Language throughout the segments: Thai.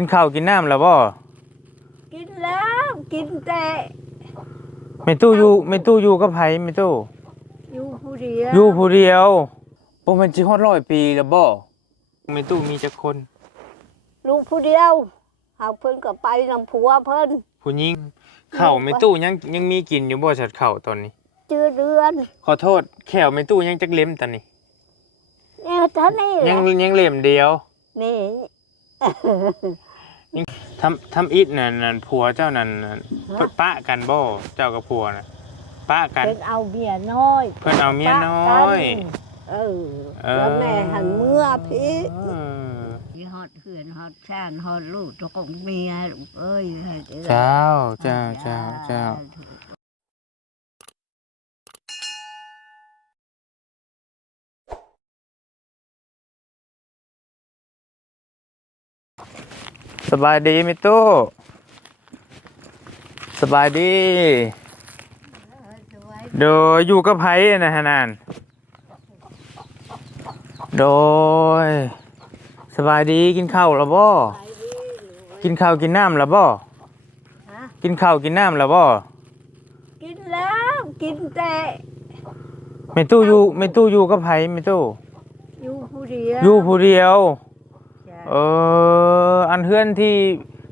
กินข้าวกินน้ำแล้วบ่กินแล้วกินแต่แม่ตู้อยู่แม่ตู้อยู่กับไผแม่ตู้ อยู่ผู้เดียวอยู่ผู้เดียวบ่แม่นสิฮอดร้อยปีแล้วบ่แม่ตู้มีจักคนลูกผู้เดียวเอาเพิ่นก็ไปนำผัวเพิ่นผู้หญิงข้าวแม่ตู้ยังยังมีกินอยู่บ่ชัดข้าวตอนนี้ ชื่อเดือนขอโทษแขวแม่ตู้ยังจักเล่มตอนนี้ เนี่ยท่านนี่แหยัละงยังเล่มเดียว นี่ ทำทำอิฐนั่นนั่นผัวเจ้านั่นนั่นเพิ่นปะกันบ่เจ้ากับผัวน่ะปะกัน เป็นเอาเมียน้อยเพิ่นเอาเมียน้อย เออเออแล้วแม่หันเมื่อพี่เออฮอดเหือนฮอดชานฮอดลูกตกของเมียลูกเอ้ยให้เจริญเจ้าเจ้าเจ้าเจ้า สบายดีมิตู้สบายดี โดยอยู่กับไผนะฮะนานโดย สบายดีกินข้าวแล้วบ่กินข้าวกินน้ำแล้วบ่ฮะกินข้าวกินน้ำแล้วบ่กินแล้วกินแต่แม่ตู้อยู่แม่ตู้อยู่กับไผแม่ตู้อยู่ผู้เดียวอยู่ผู้เดียวจ้ะ เออ อันเฮือนที่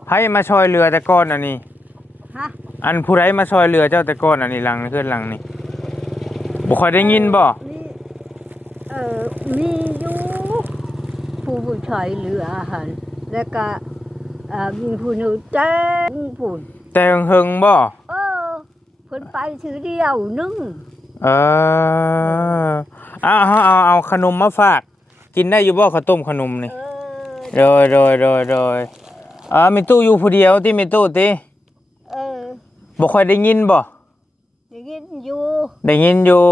ไผมาช่วยเรือแต่ก่อนอันนี้ ฮะอันผู้ใดมาช่วยเรือเจ้าแต่ก่อนอันนี้หลังเฮือนหลังนี้บ่ค่อยได้ยินบ่มีเออมีอยู่ผู้ผู้ชายเหลืออาหารแล้วก็เอ่อมีผู้หนึ่งเจ้งผู้แต่เฮิงๆบ่เออเพิ่นไปถือเดียวนึงเออเอาเอาเอาเอาขนมมาฝาก กินได้อยู่บ่ข้าวต้มขนมนี่ เออ โดยโดยโดยโดยอ่ามีตู้อยู่ผู้เดียวที่มีตู้ติเออบ่ค่อยได้ยินบ่ได้ยินอยู่ได้ยินอยู่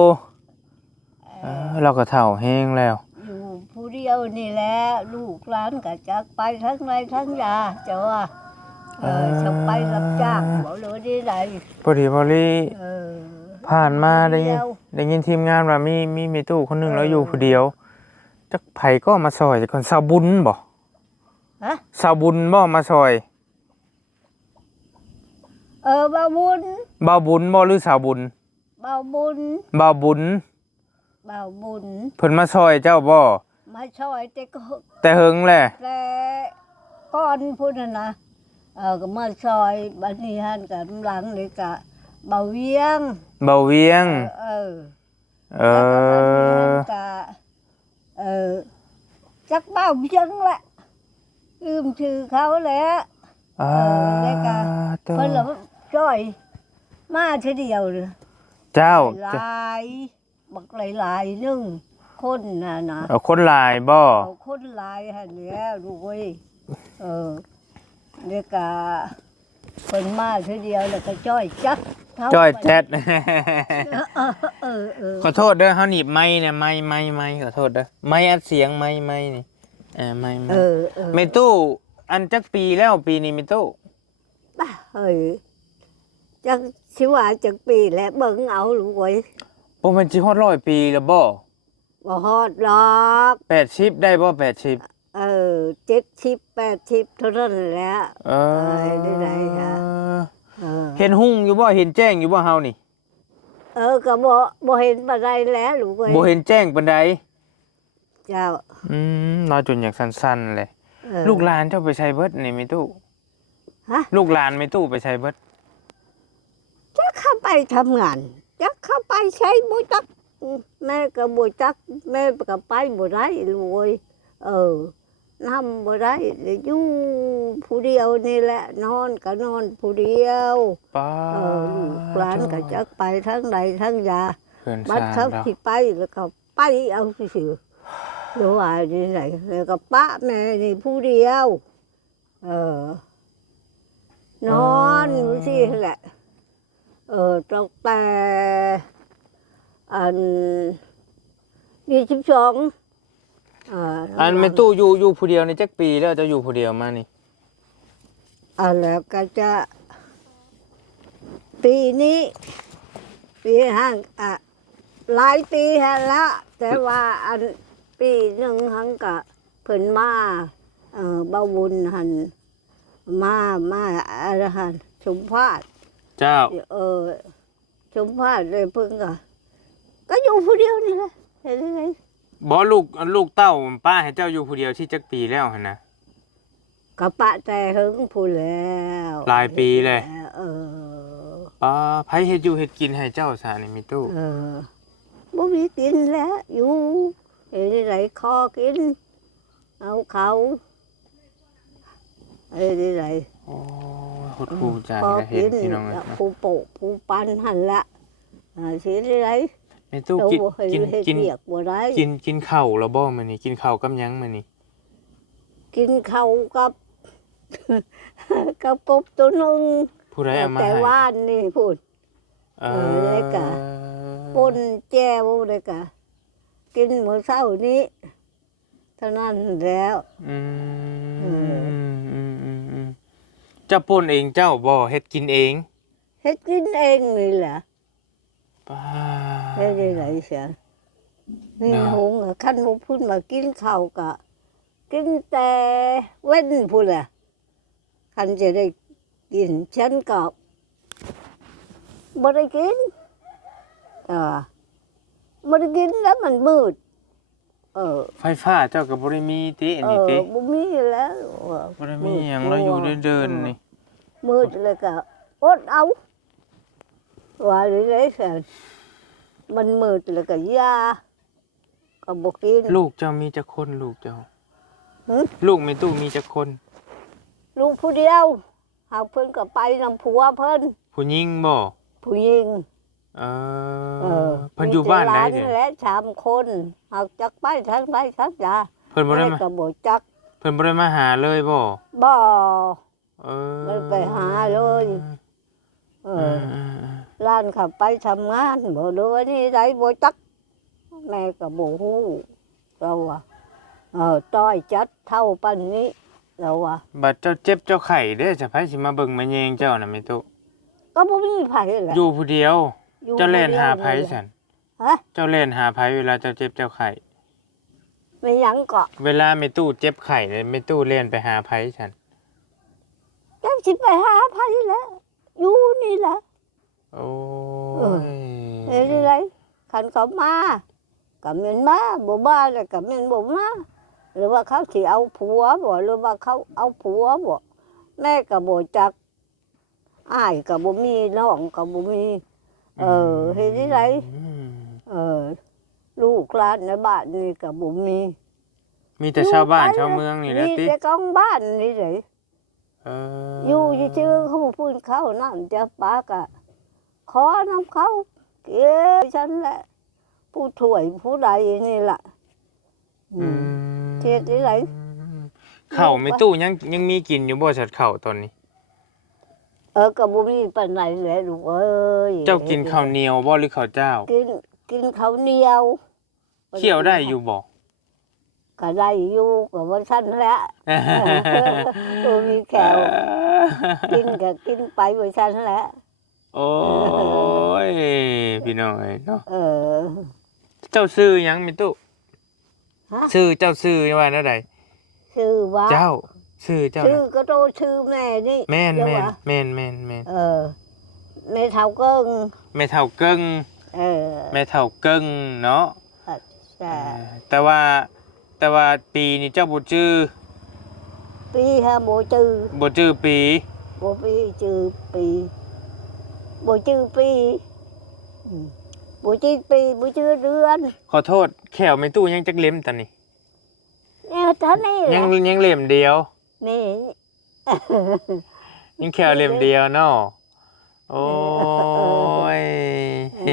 เออเราก็เฒ่าแห้งแล้ว อยู่ผู้เดียวนี่แหละลูกหลานก็จักไปทั้งไรทั้งยาเจ้าว่าเออจะไปรับจ้างบ่รู้ดีไรพอดีพอดีเออ ผ่านมาได้ยินเดียว ได้ยินทีมงานว่ามีมีมีตู้คนหนึงแล้วอยู่ผู้เดียวจักไผก็มาซอยจักคนสาวบุญบ่ ฮะ สาวบุญบ่มาซอยเออบ่าวบุญบ่าวบุญบ่หรือสาวบุญบ่าวบุญบ่าวบุญบ่าวบุญ เพิ่นมาซอยเจ้าบ่มาช่วยแต่ก็แต่เฮิงแหละแต่ก้อนพุ่นน่ะนะเออก็มาช่วยบัดนี้หันกับหลังเลยกะเบาเวียงเบาเวียง เออเอแล้วอก็บัดนี้หันกะเออจักเบาเวียงแหละ ลืมชื่อเขาแล้ว อ่าแล้วก็ เจ้าเพิ่นละช่วยมาทีเดียวเลยเจ้าหลายบักหลายๆหนึงคนน่ะนะเอาคนหลายบ่เอาคนหลายหันแล้วดูเว้ยเออเด็กกะคนมาทีเดียวแล้วก็จ้อยจักเท่าจ้อยแจ๊ด เออเออเออขอโทษเด้อเฮาหนีบไม้เนี่ยไม้ไม้ไม้ขอโทษเด้อไม้อัดเสียงไม้ไม้นี่ เออไม้ไม้เออเออเมตู้ อันจักปีแล้วปีนี้เมตู้บ้าเฮ้ยจักชิว่าจักปีแล้วเบิ่งเอาลูกเว้ยบ่แม่นสิฮอดร้อยปีแล้วบ่บ่ฮอดหรอก80ได้บ่80เออเจ็ดชิปแปดชิปเท่านั้นแหละเออเอ้ยได้ไหนฮะเออเห็นหุ่งอยู่บ่เห็นแจ้งอยู่บ่เฮานี่ เออก็บ่บ่เห็นบันไดแล้วลูกเว้ยบ่เห็นแจ้งปานใด เจ้า อืมรอจนอยากสั้นๆเลยเออ ลูกหลานเจ้าไปใช้เบิดนี่เมตู้ฮะ ลูกหลานเมตู้ไปใช้เบิดจะเข้าไปทำงาน จะเข้าไปใช้บุจัก แม่ก็บุจัก แม่ก็ไปบ่ได้รวยเออน้ำบ่ได้อยู่ผู้เดียวนี่แหละ นอนก็นอนผู้เดียว ป้าเออลูกหลานก็จักไปทั้งใดทั้งยาเพื่อนบัดสาเขามเราที่ไปแล้วก็ไปเอาซื่อๆ หรือว่าที่ไหนแล้วก็ป้าแม่นี่ผู้เดียว เออ นอนอยู่ที่แหละ เออตั้งแต่อันยี่สิบสองอ่าอันเมตู้อยู่อยู่ผู้เดียวในจักปีแล้วเจะอยู่ผู้เดียวมานี่อันแล้วก็จะ ปีนี้ ปีห้างอะหลายปีฮะละแต่ว่าอัน ปีหนึ่งหังกะเพิ่นมาเออเบาบุญหันมามาอะไรฮะชุมพาดเจ้า เออชุมพาดเลยเพิ่งก็ก็อยู่ผู้เดียวนี่แหละเห็นไหมบ่ลูกลูกเต้าป้าให้เจ้าอยู่ผู้เดียวที่จักปีแล้วหั่นนะ กะปะแต่หึงพูดแล้วหลายปีเลย เออ ป้าไผเฮ็ดอยู่เฮ็ดกินให้เจ้าซะนี่มีตู้ เออบ่มีกินแล้วอยู่ เห็นไหนคอกิน เอาเขาเอ้ยไหนโอ้ยหดหูใจพอก็เห็กินนพี่น้องเอ้ยแล้วเนาะผู้โปะผู้ปันหันละอ่าสิไหนมีตู้เรากินบ่เคยกินเฮ็ดกินเวียกบ่ได้กินกินข้าวแล้วบ่มื้อนี้กินข้าวกับหยังมื้อนี้กินข้าวกับ กับกบตัวหนึงผู้ใดเอามาแต่ให้ว่านนี่พูด เอเออได้กะปนแจวเลยกะ กินมื้อเช้านี้เท่านั้นแล้วอืมเออืมอืมอืมเจ้าป่นเองเจ้าบ่เฮ็ดกินเองเฮ็ดกินเองนี่แหละป้า เฮ็ดได้ไหนเสียนี่เนาะหงส์อะคันบ่พูดมากินข้าวกะกินแต่เว้นพูดแหละคันจะได้กินฉันก็บ่ได้กินอ่า บ่ได้กินแล้วมันมืดเออไฟฟ้าเจ้าก็บ่ได้มีติอันเอนี้อติบ่มีแล้วบ่ได้มีหยังเราอยู่เดินๆนี่มืดเลยก็อดเอาว่าเลยเลยแฟนมันมืดเลยก็ยาก็บ่กิน ลูกเจ้ามีจักคนลูกเจ้าหึ ลูกมีตู้มีจักคน ลูกผู้เดียวหากเพิ่นก็ไปนำผัวเพิ่นผู้หญิงบ่ผู้หญิง เอเอออเพิ่นอยู่บ้านใดมีเด้แต่หลและสามคนหากจักไปทางใดทักยาเพิ่นบ่ได้แม่มาก็บ่จักเพิ่นบ่ได้มาหาเลยบ่บ่ เออไม่ไปหาเลย เอเอออเออเออร้านขับไปทำงานบ่ดูว่านี่ได้บ่จัก แม่ก็บ่ฮู้เราว่าเออต้อยจัดเท่าปานนี้เราว่าบัดเจ้าเจ็บเจ้าไข้เด้จะไผสิมาเบิ่งมาแยงเจ้าน่ะแม่ตู้ก็บ่มีไผแหละอยู่ผู้เดียว อยู่เจ้าเล่นหาไผเดียวซั่นฮะเจ้าเล่นหาไผเวลาเจ้าเจ็บเจ้าไข้ไม่หยังก็เวลาแม่ตู้เจ็บไข้เลยแม่ตู้เล่นไปหาไผซั่นจังสิไปหาไผแหล้วอยู่นี่แหละ โอ้เออยเฮ็ดจังไดคันเขามาก็แม่นมาบ่มาแล้วก็แม่นบ่มาหรือว่าเขาสิเอาผัวบ่หรือว่าเขาเอาผัวบ่แม่ก็บ่จักอ้ายก็บ่มีน้องก็บ่มี เออเฮ็ดจังไดอืมเออ ลูกหลานในบ้านนี่ก็บ่มีมีแต่ชาวบ้านชาวเมืองนี่แหละมีติแต่กองบ้านนี่เลยเออออยู่ชื่อๆเขาบ่พูดเขาน้ำจะปากะขอน้ำเขาเก็บฉันแหละ ผู้ถวยผู้ใดนี่ล่ะอือืมมเทศที่ไหนข้าวแม่ตู้ยังยังมีกินอยู่บ่สัตว์ข้าวตอนนี้ เออก็บ่มีปานไหนแหละลูกเอ้ยเจ้ากินข้าวเหนียวบ่หรือข้าวเจ้า กินกินข้าวเหนียวเคี่ยวได้อยู่บ่ก็ได้อยู่ก็ว่าฉันแหละตัวมีแขวกินก็กินไปว่าฉันแหละโอ้ยพี่น้องเอ้ยเนาะเออ เจ้าซื้อหยังแม่ตู้ฮะชื่อเจ้าชื่อว่าแนวใดชื่อว่าเจ้า ชื่อเจ้าชื่อน่ะก็โตชื่อแม่นี่แม่นเดี๋ยวแม่นวะแม่นแม่นแม่นเออแม่เท่าเกิ้งแม่เฒ่าเกิ้งเออแม่เฒ่าเกิ้งเนาะใช่เออแต่ว่าแต่ว่าปีนี้เจ้าบ่ชื่อปีฮะโบจือบ่ชื่อปีโบปีจือปีโบจือปีอืมโบจือปีโบจือเดือนขอโทษแขวแม่ตู้ยังจักเล่มตอนนี้ เนี่ยท่านนี่แหยัละงยังเล่มเดียว นี่ ยังแค่เล่มเดียวเนาะโอ้ยเอ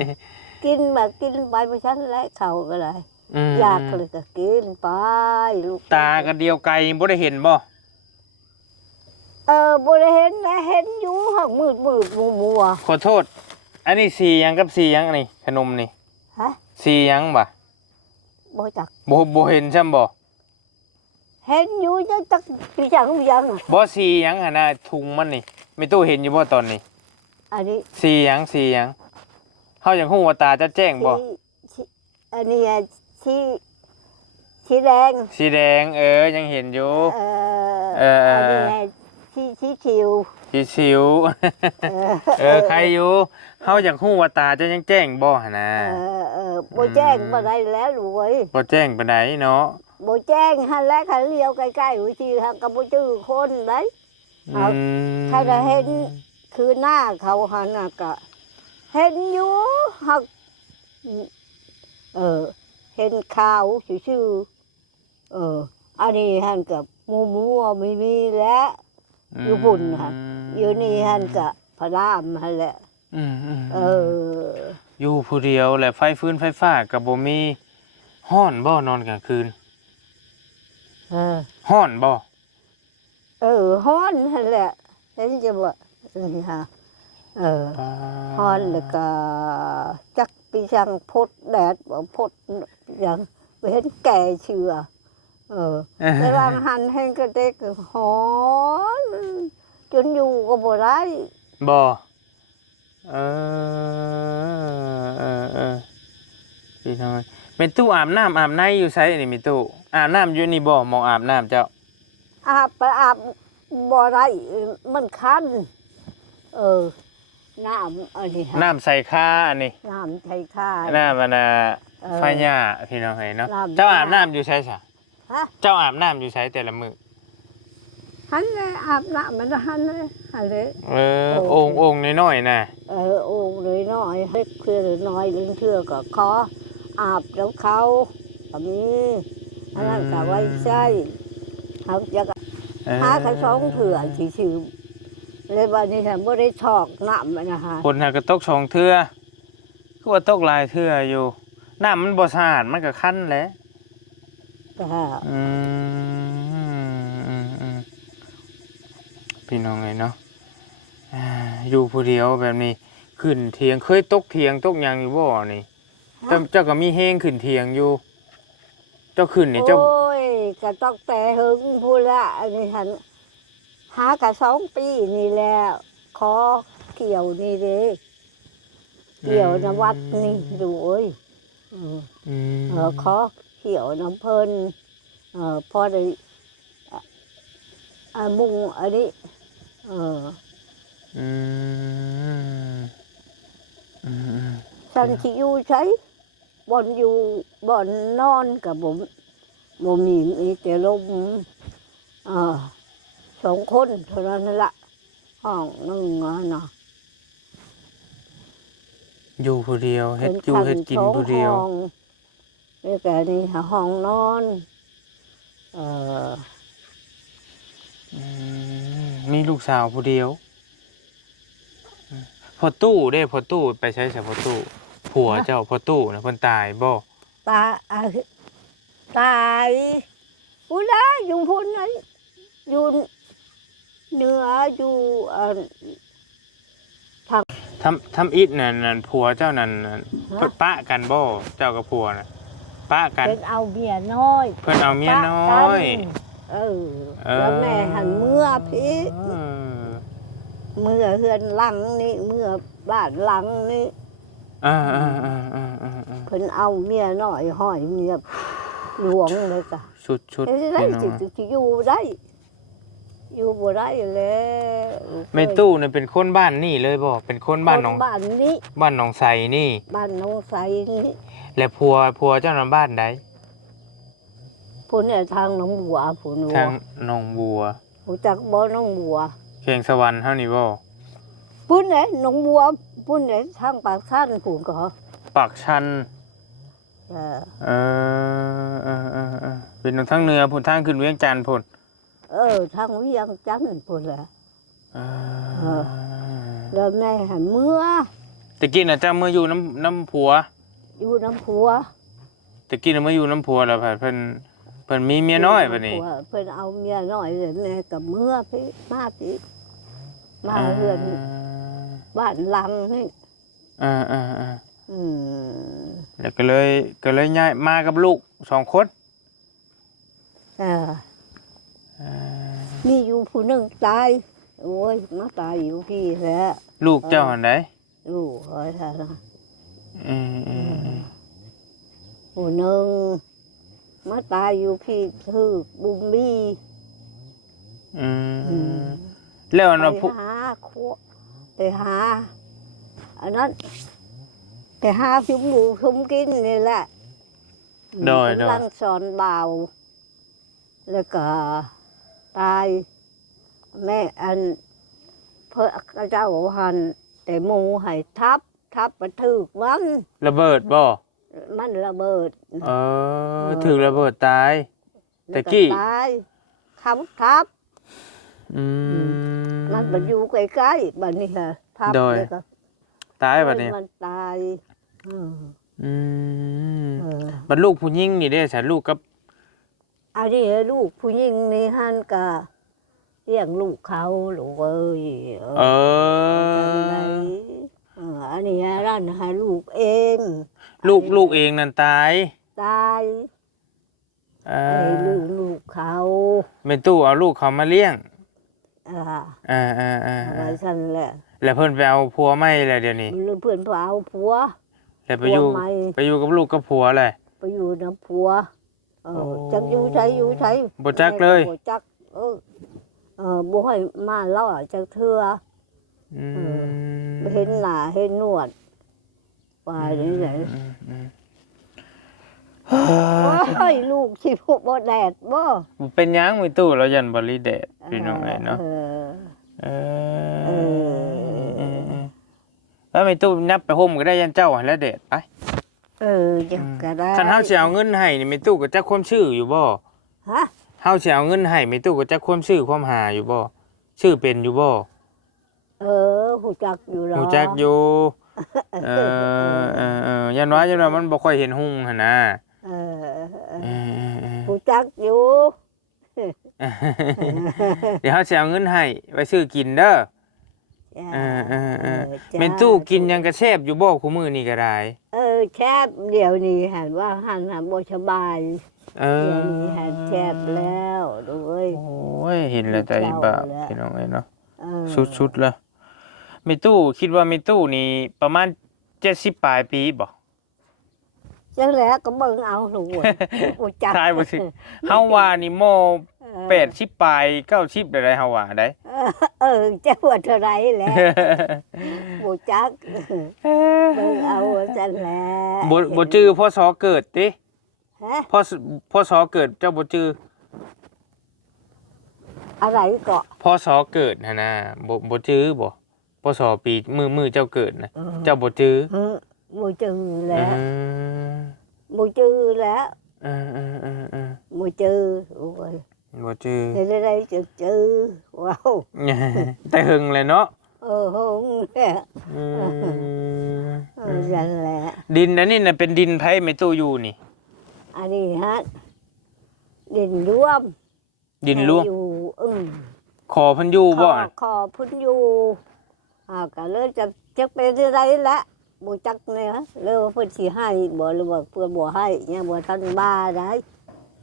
อกินมากินไปไปฉันและเขาก็ได้มอยากเลยก็กินไปลูกตากันเดียวไกลบ่ได้เห็นบ่เออบ่ได้เห็นนะเห็นอยู่ห้องมืดมืดมัวมัวขอโทษ อันนี้สีหยังกับสีหยังนี่ขนมนี่ฮะสีหยังบ่บ่จักบ่บ่เห็นใช่บ่ เห็นอยู่จังจักปีจังปีจังอะบ่สีหยังหั่นน่ะถุงมันนี่ไม่ตู้เห็นอยู่บ่ตอนนี้อันนี้สีหยังสีหยังเฮาอยากฮู้ว่าตาจะแจ้งบ่ที่ที่อันนี้อะที่สีแดงสีแดงเออยังเห็นอยู่ เออเออเอออั นนี้ให้สีสีเขียวสีสิวเออเออใครอยู่เฮาอยากฮู้ว่าตาเจะยังแจ้งบ่หั่นนะเออเออบ่แจ้งบ่ได้แล้วรวยบ่แจ้งปานใดเนาะ บ่แจ้งหันแล้วคันเลี้ยวใกล้ๆวิธีทางกับบ่จื้อคนได้เอาอืมถ้าจะเห็นคือหน้าเขาหันน่ะก็เห็นอยู่หักเออ เห็นข่าวชื่อๆเออ อันนี้หันกับมัวมัวๆไม่มีแล้วอยู่บุญค่ะอยู่นี่หันกับพระรามหันแหละอืมอืมเออ อยู่ผู้เดียวแหละไฟฟื้นไฟฟ้าก็บ่มีฮ้อนบ่นอนกลางคืน เออฮ้อนบ่เออฮ้อนหันแหละเห็นจะบ่นี่ฮะเออฮ้อนแล้วก็จักปีชังพดแดดบ่พดยังเห็นแก่เชื่อเออเออเวลาหันให้ก็เด็กฮ้อนจนอยู่ก็บ่ได้บ่เออเออเออพี่น้อย เป็นตู้อาบน้ำอาบในอยู่ไสนี่มีตู้อาบน้ำอยู่นี่บ่หมองอาบน้ำเจ้าอาบไปอาบบ่ได้มันคันเออน้ำอันนี้ฮะน้ำใส่ค่าอันนี้น้ำไทยค่าน้ำมันน่ะเออไฟหญ้าพี่น้องเห็นเนาะน้ำ เจ้าอาบน้ำอยู่ไสซะฮะเจ้าอาบน้ำอยู่ไสแต่ละมื้อหันเลยอาบน้ำมันหันเลยหันเลย เออโอ้ โอ่งโอ่งน้อยๆน่ะ เออโอ่งเลยน้อยให้เพื่อนน้อยลึงเทื่อก็ขอ อาบแล้วเขาก็มีอันนั้นก็ไว้ใช้เขาจะเออหากระสองเถื่อชื่อๆเลยวันนี้ฉันบ่ได้ชอกน้ำมันนะคะคนหากระตกสองเทื่อคือว่าตกหลายเทื่ออยู่น้ำมันบ่สะอาดมันก็คันแหละก็อืมอืมอืมพี่น้องไงเนาะอ่าอยู่ผู้เดียวแบบนี้ ขึ้นเทียงเคยตกเทียงตกหยังอยู่บ่นี่ เจ้าเจ้าก็มีเฮงขึ้นเทียงอยู่ เจ้าขึ้นนี่เจ้าโอ้ยก็ต้องแต่หึงพูดละอันนี้ฉันหากระสองปีนี่แหล้วขอเกี่ยวนี่เด้เกี่ยวนวัดนี่ดูโอ้ยอืมอืมเออขอเขียวน้ำเพลินเออพอได้อะอ่ามุงอันนี้ เอออืมอืมอืมฉันที่อยู่ใช้ บอนอยู่บอนนอนกับผมบ่มีมีแต่ลมเออสองคนเท่านั้นละห้องหนึ่งอะเนาะอยู่ผู้เดียวเฮ็ดเป็นอยู่คัเฮ็ดกินสองผู้เดียวห้องแล้วก็นี่หาห้องนอนเอออืมมีลูกสาวผู้เดียวอืมพอตู้เด้พอตู้ไปใช้ใส่พอตู้ ผัวเจ้าพอตู้นะเพิ่นตายบ่ตาอะตายพูดนะอยู่พูดนั้นอยู่เหนืออยู่เอ่อ ทำทำอิดนั่นนั่นผัวเจ้านั่นนั่นเพิ่นปะกันบ่เจ้ากับผัวน่ะปะกัน เป็นเอาเมียน้อยเพิ่นเอาเมียน้อยเออเออ แล้วแม่หันเมื่อพี่เออเมื่อเฮือนหลังนี่เมื่อบ้านหลังนี่ อ่าอ่าอ่าอ่าอ่าอ่าเพิ่นเอาเมียน้อยห้อยเมียหลวงเลยจ้ะชุดชุดเฮ็ดได้พี่น้องสิสิอยู่ได้ อยู่บ่ได้แล้วแม่ตู้เนี่ยเป็นคนบ้านนี่เลยบ่เป็นคนบ้านหนองคบ้านนี้ บ้านหนองไสนี่ บ้านหน้องใสนี่และผัวผัวเจ้านั้นบ้านใดพุ่นเนี่ยทางหน้องบัวพุ่นทางหนองบัวรู้จักบ่หน้องบัวเคียงสวรรค์เท่านี้บ่พุ่นเนี่ยหน้องบัว พุ่นเนี่ยทางปากซ่านพุ่นก็ปากชันเออเออเออเออเออเป็นทางเหนือพุ่นทางขึ้นเวียงจันทน์พุ่นเออทางเวียงจันทน์พุ่นแหละเอเออแล้วแม่หันเมื่อตะกี้น่ะเจ้าเมื่ออยู่น้ำน้ำผัว อยู่น้ำผัวตะกี้น่ะเมื่ออยู่น้ำผัวแล้วเพิ่นเพิ่นมีเมียน้อยบัดนี้ผัวเพิ่นเอาเมียน้อยเลยแม่กับเมื่อพี่มาพี่มาเฮือน บ้านหลังนี่อ่าอ่าอ่าอืมแล้วก็เลยก็เลยย้ายมากับลูกสองคนเออเอ่อมีอยู่ผู้หนึ่งตาย โอ้ยมาตายอยู่พี่แหล้วลูกเจ้าอันใดลูกเอ้ยท่านนะอืมอืมอืมผู้หนึ่งมาตายอยู่พี่ถือบุมบี้อือืมมแล้วอันไปว่าผู้หาขว ไปหาอันนั้นไปหาพิมหมูพิมกินนี่แหละโดยโดกำยลังสอนเบาแล้วก็ตาย แม่อัน เพื่อเจ้าหันแต่หมูให้ทับ ทับมาถึกมันระเบิดบ่มันระเบิดเออถึงระเบิดตาย แต่กี้ แล้วตายทับทับ อืม มันมาอยู่ใกล้ๆบัดนี้ฮะทับโดยแล้วก็ตายบัดนี้มันตายอืมอืมเออ บัดลูกผู้หญิงนี่เด้ฉันลูกกับอันนี้ลูกผู้หญิงนี่ฮันกะเลี้ยงลูกเขาลูกเอ้ยเอจังไดอเอออันนี้ร้านให้ลูกเองลูกลูกเองนั่นตายตายเอไอ้อลูกลูกเขา แม่ตู้เอาลูกเขามาเลี้ยง อ่าเออเออเอออะเอไรอสั่นแหละแล้วเพิ่นไปเอาผัวใหม่แล้วเดี๋ยวนี้มันเพื่อนพาเอาผัว แล้วไปอยู่ผัวใหม่ ไปอยู่กับลูกกับผัวเลยไปอยู่น้ำผัว เออโอ้จักอยู่ใช้อยู่ใช้บ่จักเลยบ่จักเออเออบ่ให้มาเล่าจักเทื่อ อืม เห็นหน้าเห็นหนวดว่าอย่างไหนอืมอืมโอ้ ยลูกสิพวกบ่แดดบ่บ่เป็นหยังแม่ตู้เรายันบ่รีแดดพี่น้องเอ้ยเนาะเออเอเอออเออเออแล้วแม่ตู้นับไปห่มก็ได้ยันเจ้าหั่นแหล้วแดดไปเออจังก็ได้คันเฮาสิเอาเงินให้นี่แม่ตู้ก็จักความชื่ออยู่บ่ฮะเฮาสิเอาเงินให้แม่ตู้ก็จักความชื่อความหาอยู่บ่ชื่อเป็นอยู่บ่เออหูจักอยู่หรอรู้จักอยู่เออเออเออยันว่ายันว่ามันบ่ค่อยเห็นหุ่งหั่นนะ เออเออเออเออเออหูจักอยู่เดี๋ยวเฮาสิเอาเงินให้ไว้ซื้อกินเด้อ เออเออเออแม่นตู้กินหยังกระแซบอยู่บ่คู่มื้อนี้ก็ได้ เออแคบเดี๋ยวนี้หันว่าหันหันบ่สบายเออเดี๋ยวนี้หันแคบแล้วด้วยโอ้ยเห็นแล้วใจบาปพี่น้องเอ้ยเนาะเออสุดๆแล้วแม่ตู้คิดว่าแม่ตู้นี่ประมาณ70ปลายปีบ่ จังแล้วก็เบิ่งเอาลูกเว้ยหูจักทายบ่สิเฮาว่านี่โมเออ80ปลาย90ได้เฮาว่าได้เออเออจะว่าเท่าไรแหล้วหูจักเบิ่งเอาจังแล้วบ่บ่จื้อพ่อสอเกิดติฮะพ่อสพ่อสอเกิดเจ้าบ่จื้ออะไรก็พ่อสอเกิดหั่นน่ะบ่บ่จื้อบ่พ่อสอปีมือมือเจ้าเกิดน่ะเจ้าบ่จื้อเออ บ่จือแล้วอืมบ่จือแล้วเออเออเออเออบ่จือโอ้ยบ่จื้อเฮ็ดได้จือจือว้าวแต่หึงเลยเนาะเออหงแหละอืมเออนั่นแหละดินอันนี้น่ะเป็นดินไผไม่ตู้อยู่นี่ อันนี้ฮะดินร่วม ดินร่วงอยู่อืมขอเพันอยู่ขบ่อขอพุ่นอยู่อ่าก็เลยจะจักเป็นอะไรละ บ่จักเนี่ยเลยว่าเพิ่นสิให้บ่หรือว่าเพิ่นบ่ให้เนี่ยบ่ทันมาได้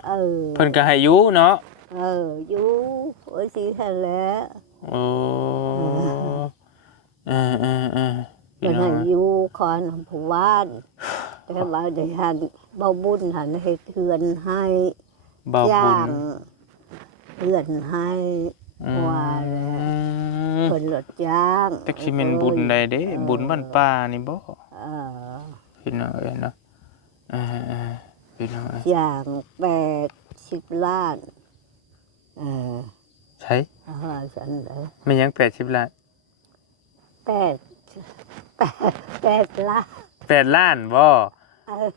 เออเพิ่นก็ให้อยู่เนาะเอออยู่โอ้ยสิหั่นแหละโอ้เออเออเออพี่เพิ่นน้อให้งอยู่คอนผู้ว่านแต่ว่าได้หันเบาบุญหันเฮ็ดเฮือนให้เบาบุย่าญงเฮือนให้อืมว่าแล้ว เพิ่นรถจ้างจักสิแม่นบุญใดเด้ บุญบ้านป่านี่บ่เออพี่น้องเอ้ยเนาะเออเออพี่น้องเอ้ยอย่างแปดสิบล้านเออใช่เอาล่ะฉันเลยไม่ยัง80ล้านแปดแปดแปดล้าน8ล้านบ่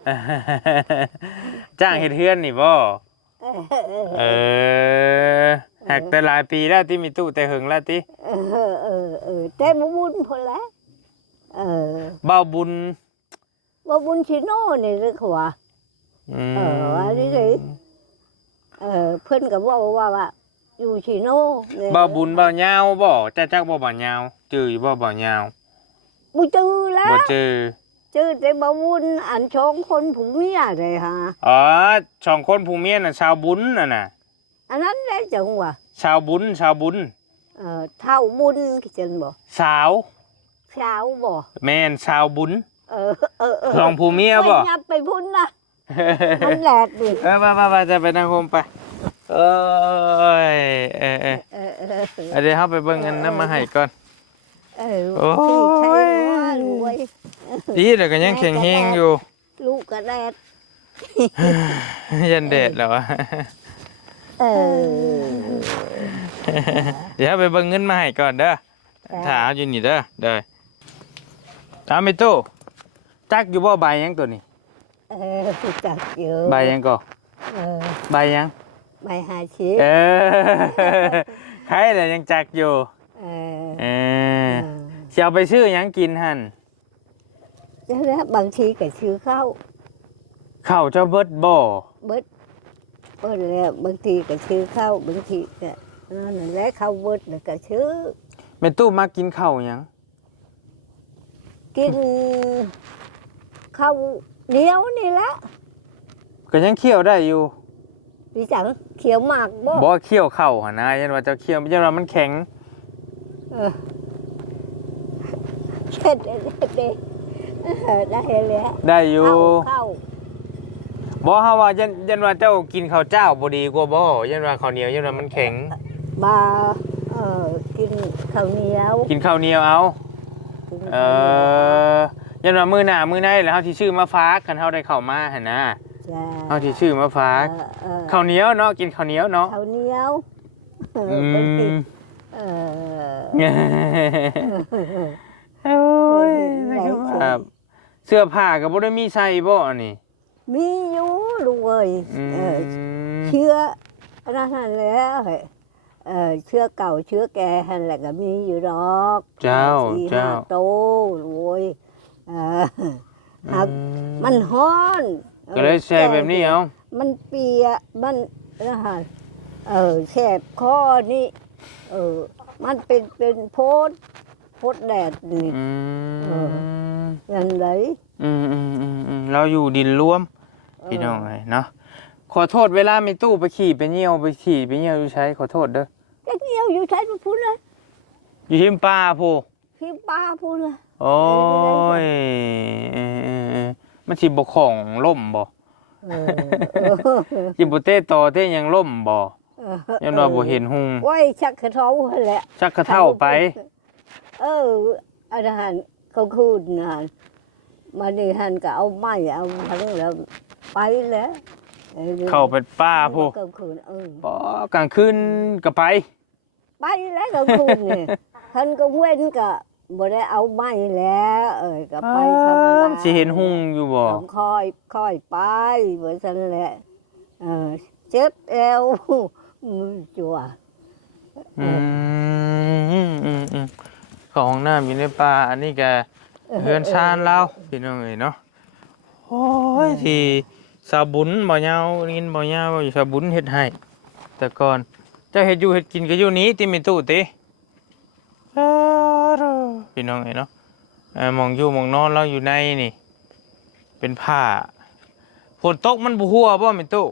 เออจ้างเฮ็ดเฮือนนี่บ่เออเออเออ หักแต่หลายปีแล้วที่มีตู้แต่หึงแล้วติเออเออเออแต่บ่บุญพนแหล้วเออเบ้าบุญบ่บุญชิโน่นี่หรือเขาว่าอืมเออว่าดิสิเออเพิ่นก็บอกว่าว่า อยู่ชิโน่นี่ยเบ้าบุญเบ้ายาวบ่จ้าจักบ่เบ้ายาวจื้ออยู่บ่เบ้ายาวบ่จือแล้บ่วจื้อจือแต่บ่บุญอันชองคนผู้เมียเลยฮะอ๋อสองคนผู้เมียน่ะชาวบุญน่ะน่ะ อันนั้นแหละจังว่าชาวบุญชาวบุญเออเท่าบุญคือจังบ่สาวเช้าบ่แม่นชาวบุญเออเออเออสองผู้เมียบ่ไม่ยับไปพุ่นนะมันแหลดดิเออมามามาจะไปนั่งโฮมไปเอ้ยเออเออเออเออเอาเดี๋ยวเฮาไปเบิ่งเงินน้ำมาให้ก่อนเออโอ้ยพี่ใช่ว่ารวยดีเดี๋ยวก็ยังแข็งแรงอยู่ ลูกก็แหลดยันเดดแล้วอะ เออ เดี๋ยวไปเบิ่งเงินมาให้ก่อนเด้อจ้ะถามอยู่นี่เด้อเด้อเอาไม่ตู้จักอยู่บ่ใบยังตัวนี้ เออจักเยอะใบยังก็เออใบยัง ใบหาชิปเออใครแต่ยังจักอยู่ เออเอเอออสิเอาไปซื้อหยังกินหั่นแล้วบางทีก็ซื้อข้าวข้าวเจ้าเบิดบ่เบิด เบิดแล้วบางทีก็ซื้อข้าวบางทีก็นั่นแหละข้าวเบิดแล้วก็ซื้อแม่ตู้มากินข้าวหยังกินข้าวเหนียวนี่แหละก็ยังเคี่ยวได้อยู่พี่จังเขียวหมากบ่บ่เคี่ยวข้าวหั่นนะยันว่าเจ้าเคี่ยวยันว่ามันแข็งเออเช็ดเด็ดเด็ดเออได้แล้วได้อยู่เข้าเข้า บ่เฮาว่ายันยันว่าเจ้ากินข้าวเจ้าบ่ดีกว่าบ่ยันว่าข้าวเหนียวยันว่ามันแข็ง บาเออกินข้าวเหนียวกินข้าวเหนียวเอากินเออยันว่ามื้อหน้ามื้อในแล้วเฮาสิซื้อมาฝากกันเฮาได้เข้ามาหั่นนะจ้าเฮาสิซื้อมาฝากเออเออข้าวเหนียวเนาะกินข้าวเหนียวเนาะข้าวเหนียวเอออืเป็นติมเออโอ้ยนะครับเสื้อผ้าก็บ่ได้มีใส่บ่อันนี้ มีอยู่ลูกเอ้ยอืเออมเชื้ออันนั้นแหล้วเออเชื้อเก่าเชื้อแก่หันแหละก็มีอยู่ดอกเจ้าสี่เจ้าห้โตรวยเออครับอืมันฮ้อนก็เลยใส่แบบนี้เอามันเปียกมันนะฮะเออแสบคอนี่เออมันเป็นเป็นโพดโพดแดดนี่อืเอมอย่างไรอืมอืมอืมอืมเราอยู่ดินร่วม พี่น้องเอ้ยเนาะขอโทษเวลามีตู้ไปขี่ไปเยี่ยวไปขี่ไปเยี่ยวอยู่ใช้ขอโทษเด้อจะเกี่ยวอยู่ใช้มาพูดเลยอยู่หิมป้าโพพี่ป้าพูดเลยโอ้ยเออเออเออมันสิบ่ของล่มบ่เออเออสิบ่เต้ต่อเต้หยังล่มบ่เออยันว่าบ่เห็นหุงไว้ชักกระเท้าหั่นแหละชักกระเท่าไป เอออาหารเขาคืนนะมาดีหันก็เอาไม้เอาทั้งแล้ว ไปแล้วออเข้าไปป้าโพกลางคืนเออบ่กลางคืนก็ไป ไปแล้วกลางคืนนี่ท่านก็เว้นก็บ่ได้เอาไม้แล้วเออก็ไปธรรมดาสิเห็นหุงอยู่บ่ต้องค่อยค่อยไปเหมือนฉันแหละเออเจ็บเอวมือจัวอืมอืมอืมอืมเข้าห้องน้ำอยู่ในป่าอันนี้ก็เฮือนชานเราพี่น้องเอ้ยเนาะโอ้ยที่ สาบุญบ่ยาวกินบ่ยาวว่าอยู่สาบุญเฮ็ดให้แต่ก่อนเจ้าเฮ็ดอยู่เฮ็ดกินก็อยู่นี้ติมีตู้ติเอ้อเด้อพี่น้องเอ้ยเนาะเอ่อหมองอยู่หมองนอนเราอยู่ในนี่ เป็นผ้าฝนตกมันบ่หัวบ่แม่ตู้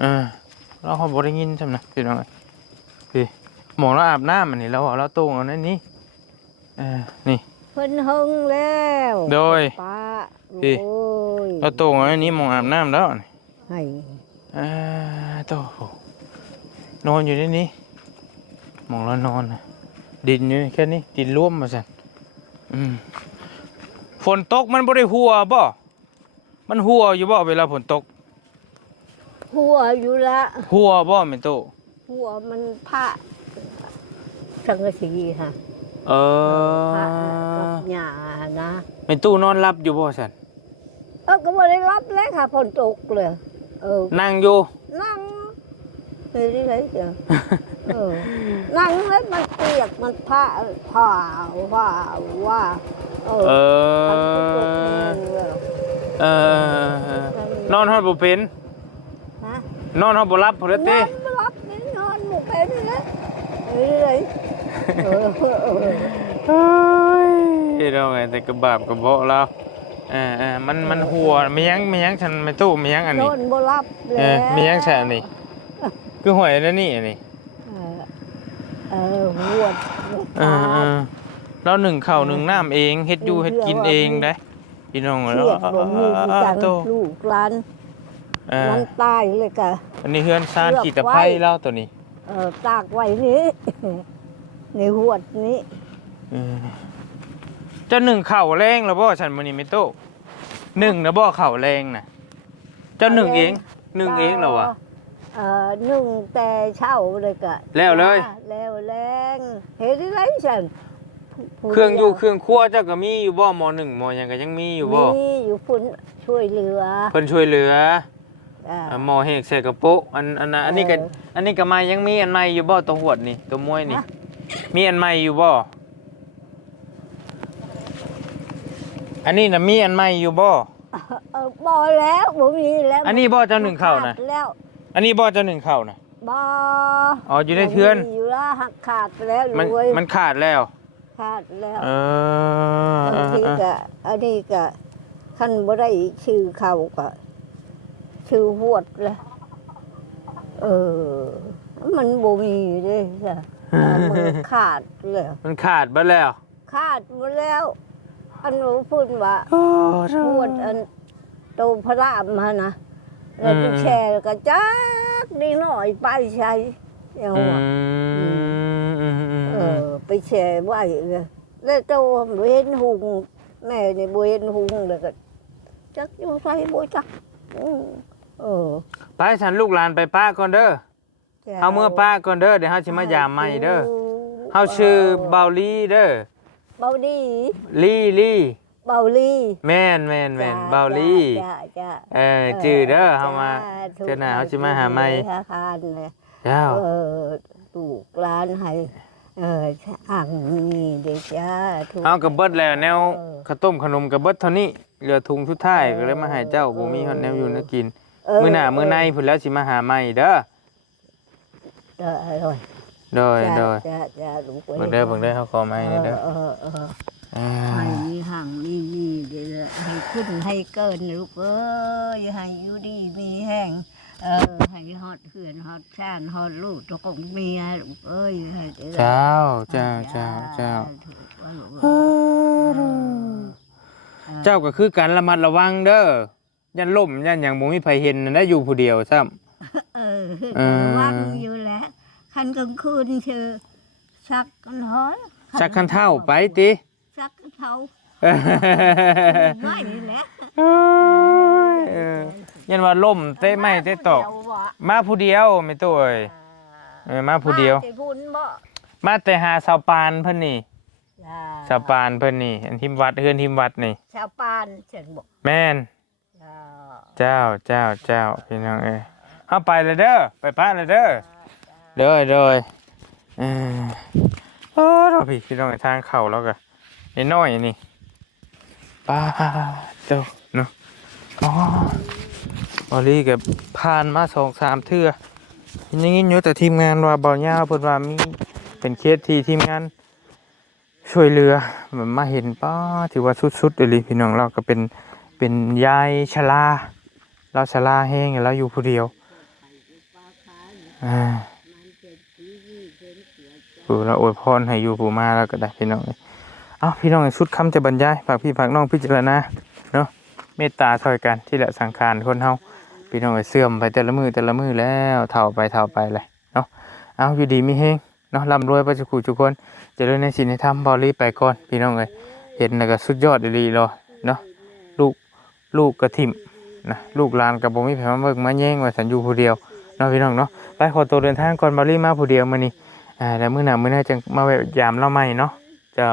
เออเราเขาบ่ได้ยินซำนะพี่น้องเอ้ยพี่หมองเราอาบน้ำอันนี้เราเอาเราตู้เอานั่นนี่เออนี่เพิ่นหึงแล้ว โดยป้าพี่โอ้ย เราโตู้เอาอันนี้มองอาบน้ำแล้วนี่ให้อ่าโตนอนอยู่ในนี้หมองเรานอนนะดินอยู่แค่นี้ดินร่วมมาสันอืมฝนตกมันบ่ได้หัวบ่มันหัวอยู่บ่เวลาฝนตก หัวอยู่ละหัวบ่แม่นตู้หัวมันผ้าสังกะสีค่ะ เออผ้ากับหญ้านะแม่นตู้นอนหลับอยู่บ่สัน เออก็ไม่ได้รับเลยค่ะฝนตกเลยเออ นั่งอยู่นั่งเลยที่ไหนเสียเออนั่งแล้วมันเปียกมันผ้าผ้าว่าว่าเออเอมันก็ตกอแห้งเลยเออนอนฮอดบ่เป็นฮะนอนฮอดบ่หลับพุ่นนเด้อตินไม่รับไม่นอนหมกเป็นเลยเออเลยเออเออเออเฮ้ยเราไงแต่กระบาบกระเบาะเรา เออเออมันมันหัวไม่ยั้งไม่ยั้งฉันไม่ตู้ไม่ยั้งอันนนี้อนบ่รับเอแล้วอไม่ยั้งฉันอันนี้ คือหอยแล้วนี่อันนี้เออเออหัวเออเออเราหนึ่งเข่าวหนึ่งน้ำเองเฮ็ดอยู่เฮ็ดกินเองได้พพี่น้องเครียดบ่มีคือกันโตลูกหลานเอ่อมันตายเลยก็ อันนี้เฮือนซานเลือกขีตะไคร้ไว้เล่าตัวนี้เออตากไว้นี้ ในหวดนี้ เออ เจ้าหนึ่งเข่าแรงแล้วบ่ฉันมื้อนี้ไม่โตหนึ่งนะบ่เข่าแรงน่ะเจ้าหนึ่งเองหนึ่งเองเหรอวะ เออหนึ่งแต่เช่าเลยก็แล้วเลย แล้วแรงเห็นไรฉันผู้เครื่องอยู่ดีวเครื่องครัวเจ้าก็มีอยู่บ่มหนึ่งมหยังก็ยังมีอยู่บ่มีอยู่พุ่นช่วยเหลือเพิ่นช่วยเหลืออ่า อ่าหมอเฮกใส่กระโปุอันอันน่ะอันนี้ก็เอออันนี้ก็มายังมีอันใหม่อยู่บ่ตัวหวดนี่ตัวมวยนี่ ฮะ มีอันใหม่อยู่บ่ อันนี้น่ะมีอันใหม่อยู่บ่ เออบ่แล้วบ่มีแล้วอันนี้บ่เจ้าหนึ่งเข้านะขดแล้วอันนี้บ่เจ้าหนึ่งเข่าน่ะบ่อ๋ออยู่ในเทือน บ่มีอยู่แล้วหักขาดไปแล้วมันรวยมันขาดแล้วขาดแล้วเออบางทีเออก็อันนี้ก็คันบ่ได้ชื่อเขาก็ชื่อหวดเลยเออ มันบ่มีเด้จ้ะอ่ามันขาดแล้วมันขาดไปแล้ว ขาดหมดแล้ว อันหนูพูดว่าโอ้หวดอันโตพระรามมานะแล้วไปแชร์ก็จักนิดหน่อยไปใช้อย่างอืว่ามอืมอืมเออืมอ ไปแชร์ไว้เลยแล้วโตบ่เห็นหุงแม่นี่บ่เห็นหุงเลยก็จักอยู่ใส่บ่จักอืมเออไปฉันลูกหลานไปป้าก่อนเด้อจ้เอาเมื่อป้าก่อนเด้อเดี๋ยวเฮาสิมายามใหม่เด้อเฮาชื่อเบาลีเด้อ เบาดีลี่ลี่เบาลีแม่นแม่นแม่นจ้เบาลี่จ้าจ้าเออจื้อเด้อเฮามาถูกเจ้าหน้าเฮาสิมาหาใหม่ธนาคารเลยเจ้า เออถูกร้านให้เอออ่างนี่เด็กจ้าถูกเอากับเบิดแล้วแนวเออข้าวต้มขนมกับเบิดเท่านี้เหลือถุงสุดท้ายก็เลยมาให้เจ้าบ่มีฮอดแนวอยู่แนวกินเมื้อหน้ามื้อในพุ่นแล้วสิมาหาใหม่เด้อ เออเออ โดยโดยจ้าจ้าลูกเบิ่งเด้อเบิ่งเด้อเฮาขอใหม่นี่เด้อเออเอออ่าให้มีห่างมีมีเดี๋ยวให้ขึ้นให้เกินลูกเอ้ยให้อยู่ดีมีแห้งเออให้ฮอดเขื่อนฮอดชานฮอดลูกตะกงเมียลูกเอ้ยให้เด้อเจ้าเจ้าเจ้าเจ้าถูกว่าลูกเอ้ยเจ้าก็คือการระมัดระวังเด้อยันล่มยันอย่างบ่มีไผเห็นนั่นได้อยู่ผู้เดียวซ้ำเออเออแต่ว่างอยู่แล้ว คันกลางคืนเชอชักกันห้อยสักคันเท่าไปติชักกันเท่าไม่แหละเอ้ยเออยันว่าล่มเตะไม่เตะตอกเดียวว่ะมาผู้เดียวไม่ตัวเอ้ยเออมาผู้เดียวมาแต่พุ่นบ่มาแต่หาสาวปานเพิ่นนี่จ้าสาวปานเพิ่นนี่อันทิมวัดเฮือนทิมวัดนี่ชาวปานเฉินบอกแม่นจ้าเจ้าเจ้าเจ้าพี่น้องเอ้ยเอาไปเลยเด้อไปป้าเลยเด้อ เด้อเด้อเออโอ้เราพี่พี่น้องไอ้ทางเข่าแล้วก็ไอ้น้อยนี่ป้าเจ้าเนาะอ๋อบอลี่กับผ่านมาสองสามเทื่อยังงี้อยู่แต่ทีมงานว่าบอลยาวเพิ่นว่ามีเป็นเคสที่ทีมงาน ช่วยเหลือเหมือนมาเห็นป้าถือว่าสุดๆเลยพี่น้องเราก็เป็นเป็นยายชราเราชราแห้งแล้วอยู่ผู้เดียวอ่า ปู่เราอวยพรให้อยู่ปู่มาแล้วก็ได้พี่น้องเอ้ยอ้าพี่น้องชุดคำจะบรรยายฝากพี่ฝากน้องพิจารณาเนาะเมตตาถอยกันที่แหละสังขารคนเฮาพี่น้องเอ้ยเสื่อมไปแต่ละมือแต่ละมือแล้วเท่าไปเท่าไปเลยเนาะเอาอยู่ดีมีเฮงเนาะร่ำรวยไปสุขุทุกคนเจริญในศีลในธรรมบริไปก่อนพี่น้องเอ้ยเห็นแล้วก็สุดยอดดีๆเลยเนาะลูกลูกกระถิ่มนะลูกลานกับบ่มีแผนมาเบิ่งมาแย่งว่าสันอยู่ผู้เดียวเนาะพี่น้องเนาะไปขอตัวเดินทางก่อนบริมาผู้เดียวมานี่ อ่าแล้วมื้อหน้ามื้อหน้าจะมาแวะยามเราใหม่เนาะเจ้า